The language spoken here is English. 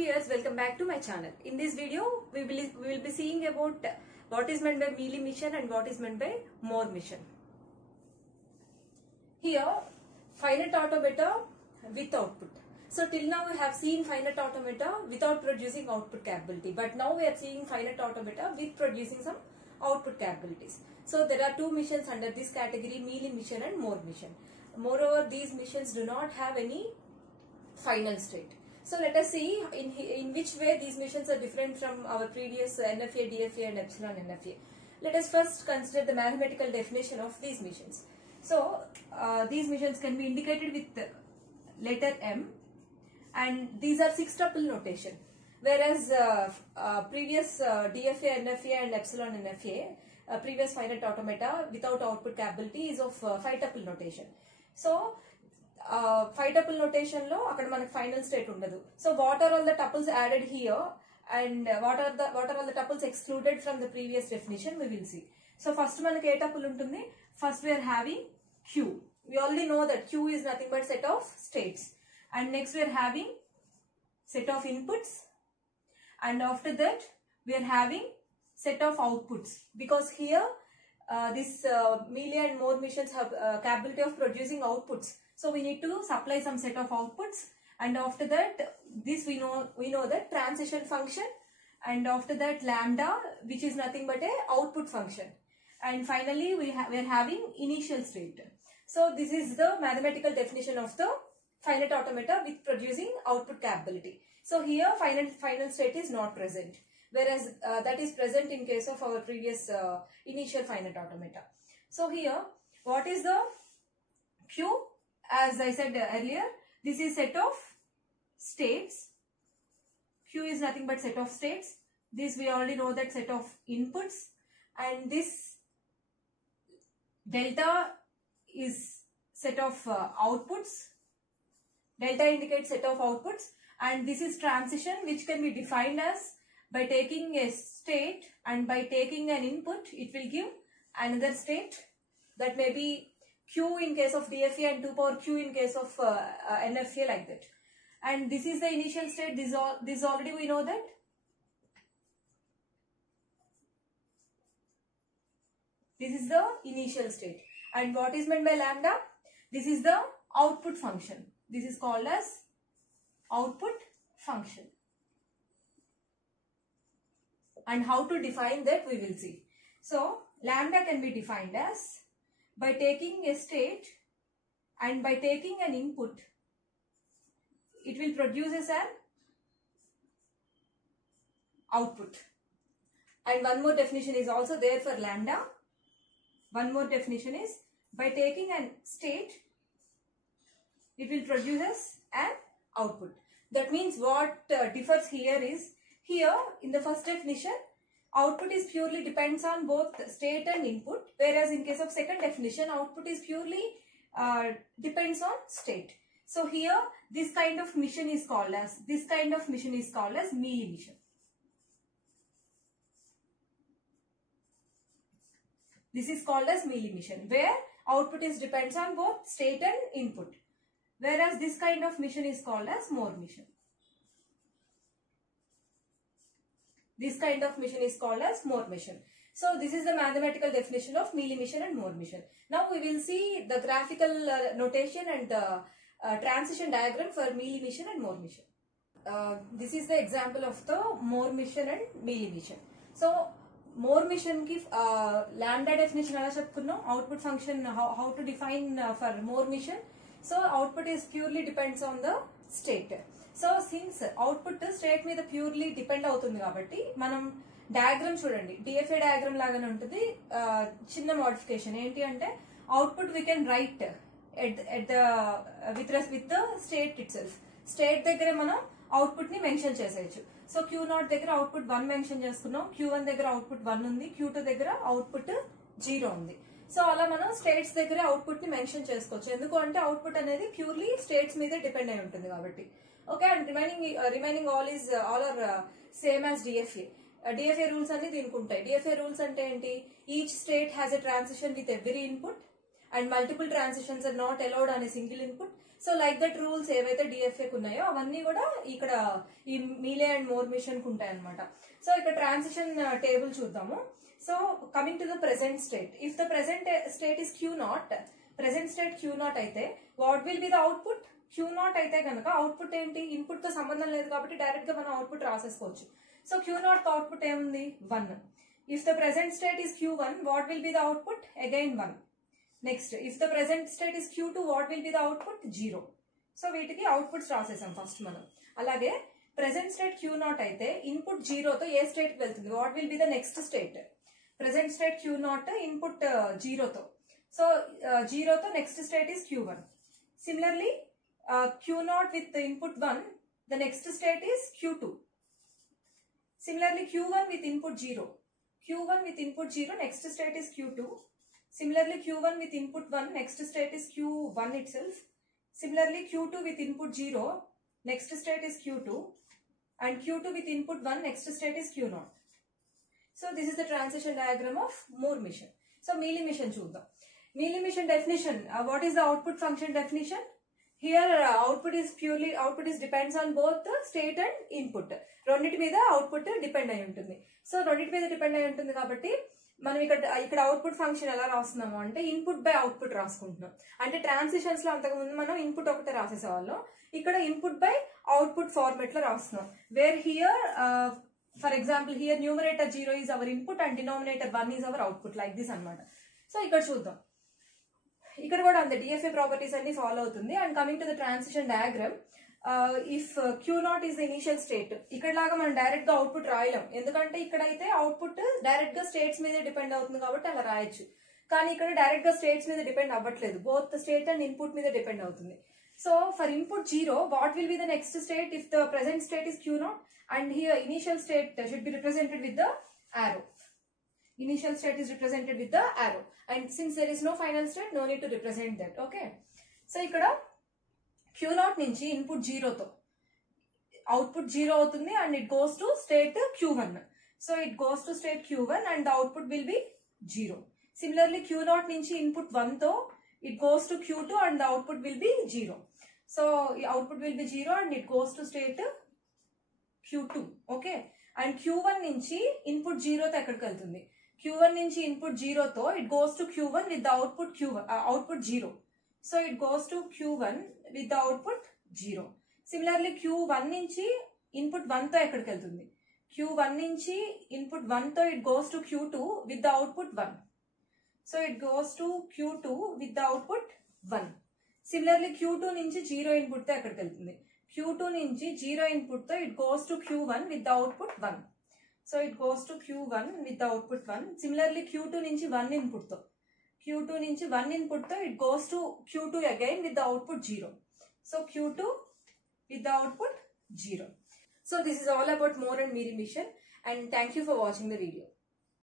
viewers, welcome back to my channel. In this video, we will be seeing about what is meant by Mealy mission and what is meant by Moore mission. Here, finite automata with output. So till now we have seen finite automata without producing output capability, but now we are seeing finite automata with producing some output capabilities. So there are two missions under this category, Mealy mission and Moore mission. Moreover, these missions do not have any final state. So let us see in which way these missions are different from our previous NFA, DFA and epsilon NFA. Let us first consider the mathematical definition of these missions. So these missions can be indicated with letter M, and these are six-tuple notation, whereas previous DFA, NFA and epsilon NFA, previous finite automata without output capability is of five-tuple notation. So five-tuple notation lo akkada manaku final state undadu. So what are all the tuples added here and what are all the tuples excluded from the previous definition, we will see. So first manaku e tuple untundi. First we are having Q. We already know that Q is nothing but set of states, and next we are having set of inputs, and after that we are having set of outputs, because here this Mealy and Moore missions have capability of producing outputs. So we need to supply some set of outputs, and after that this we know that transition function, and after that lambda, which is nothing but a output function, and finally we are having initial state. So this is the mathematical definition of the finite automata with producing output capability. So here final state is not present, whereas that is present in case of our previous initial finite automata. So here, what is the Q? As I said earlier, this is set of states. Q is nothing but set of states. This we already know that set of inputs, and this delta is set of outputs. Delta indicates set of outputs, and this is transition, which can be defined as by taking a state and by taking an input, it will give another state. That may be Q in case of DFA and 2 power Q in case of NFA, like that. And this is the initial state. This already we know that. This is the initial state. And what is meant by lambda? This is the output function. This is called as output function. And how to define that we will see. So lambda can be defined as by taking a state and by taking an input, it will produce as an output. And one more definition is also there for lambda. One more definition is by taking an state, it will produce as an output. That means what differs here is, here in the first definition, output is purely depends on both state and input, whereas in case of second definition, output is purely depends on state. So here this kind of mission is called as Mealy mission. This is called as Mealy mission, where output is depends on both state and input, whereas this kind of mission is called as Moore mission. This kind of mission is called as Moore mission. So this is the mathematical definition of Mealy mission and Moore mission. Now we will see the graphical notation and the transition diagram for Mealy mission and Moore mission. This is the example of the Moore mission and Mealy mission. So Moore mission ki lambda definition ala cheptunnam, output function how to define for Moore mission. So output is purely depends on the state. So since output state మీద purely depend అవుతుంది కాబట్టి మనం diagram చూడండి, DFA diagram లాగానే ఉంటుంది. చిన్న modification ఏంటి అంటే, output we can write with the state it self. State దగ్గర మనం అవుట్పుట్ ని మెన్షన్ చేసేయచ్చు. సో Q0 దగ్గర అవుట్పుట్ 1 మెన్షన్ చేసుకున్నాం, Q1 దగ్గర అవుట్పుట్ 1 ఉంది, Q2 దగ్గర అవుట్పుట్ 0 ఉంది. సో అలా మనం స్టేట్స్ దగ్గర అవుట్పుట్ ని మెన్షన్ చేసుకోవచ్చు. ఎందుకు అంటే అవుట్పుట్ అనేది ప్యూర్లీ స్టేట్స్ మీద డిపెండ్ అయి ఉంటుంది కాబట్టి. Okay, and remaining all are same as DFA. DFA rules అన్ని దీనికి ఉంటాయి. DFA rules అంటే ఏంటి? Each state has a transition with every input, and multiple transitions are not allowed on a single input. So like that rules ఏవైతే డిఎఫ్ఏకి ఉన్నాయో అవన్నీ కూడా ఇక్కడ ఈ మీలే అండ్ మోర్ మిషన్ కు ఉంటాయి అనమాట. సో ఇక్కడ ట్రాన్సిషన్ టేబుల్ చూద్దాము. So coming to the present state, if the present state is Q0, present state Q0 అయితే what will be the output? Q0 అయితే కనుక అవుట్పుట్ ఏంటి? ఇన్పుట్ తో సంబంధం లేదు కాబట్టి డైరెక్ట్ గా మనం అవుట్పుట్ రాసేసుకోవచ్చు. సో Q0 తో అవుట్పుట్ ఏముంది? 1. If the present state is Q1, what will be the output? Again 1. Next if the present state is Q2, what will be the output? 0. So వీటికి outputs రాసేసాం first మనం. అలాగే present state Q0 అయితే input 0 తో ఏ state కి వెళ్తుంది? What will be the next state? Present state Q0 input 0 తో, so 0 తో next state is Q1. Similarly Q0 with input 1, the next state is Q2. Similarly Q1 with input 0, Q1 with input 0, next state is Q2. Similarly Q1 with input 1, next state is Q1 itself. Similarly Q2 with input 0, next state is Q2, and Q2 with input 1, next state is Q0. So this is the transition diagram of Moore mission. So Mealy mission చూద్దాం. Mealy mission definition, what is the output function definition? Here output is depends on both the state and input. రెండిటి మీద output depend అయి ఉంటుంది. So రెండిటి మీద depend అయి ఉంటుంది కాబట్టి మనం ఇక్కడ అవుట్పుట్ ఫంక్షన్ ఎలా రాస్తున్నాము అంటే ఇన్పుట్ బై అవుట్పుట్ రాసుకుంటున్నాం. అంటే ట్రాన్సిషన్స్ లో అంతకుముందు మనం ఇన్పుట్ ఒకటే రాసేసేవాళ్ళం, ఇక్కడ ఇన్పుట్ బై అవుట్పుట్ ఫార్మెట్ లో రాస్తున్నాం. Where here for example here numerator 0 is our input and denominator 1 is our output, like this అనమాట. సో ఇక్కడ చూద్దాం, ఇక్కడ కూడా అంతే డిఎఫ్ఏ ప్రాపర్టీస్ అన్ని ఫాలో అవుతుంది. And coming to the transition diagram, if Q0 is the initial state, ఇక్కడ లాగా మనం డైరెక్ట్ గా అవుట్పుట్ రాయలేం, ఎందుకంటే ఇక్కడైతే అవుట్పుట్ డైరెక్ట్ గా స్టేట్స్ మీద డిపెండ్ అవుతుంది కాబట్టి అలా రాయొచ్చు. కానీ ఇక్కడ డైరెక్ట్ గా స్టేట్స్ మీద డిపెండ్ అవ్వట్లేదు, బోత్ స్టేట్ అండ్ ఇన్పుట్ మీద డిపెండ్ అవుతుంది. So for input 0, what will be the next state if the present state is Q0, and here initial state should be represented with the arrow. Initial state is represented with the arrow, and since there is no final state, no need to represent that. Okay, so ikkada Q0 nunchi input 0 తో output 0 అవుతుంది and it goes to state Q1. So it goes to state Q1 and the output will be 0. Similarly Q0 nunchi input 1 తో it goes to Q2 and the output will be 0. So output will be 0 and it goes to state Q2. Okay, and Q1 nunchi input 0 తో ఎక్కడికి వెళ్తుంది? Q1 నుంచి input 0 తో it goes to Q1 with the output 0. So it goes to Q1 with the output 0. Similarly Q1 నుంచి input 1 తో ఎక్కడికి వెళ్తుంది? Q1 నుంచి ఇన్పుట్ 1 తో it goes to Q2 with the output 1. So it goes to Q2 with the output 1. Similarly Q2 నుంచి 0 input తో ఎక్కడికి వెళ్తుంది? Q2 నుంచి 0 ఇన్పుట్ తో it goes to Q1 with the output 1. So it goes to Q1 with the output 1. Similarly Q2 నుంచి 1 input తో, Q2 నుంచి 1 input తో it goes to Q2 again with the output 0. So Q2 with the output 0. So this is all about Moore and Mealy mission, and thank you for watching the video.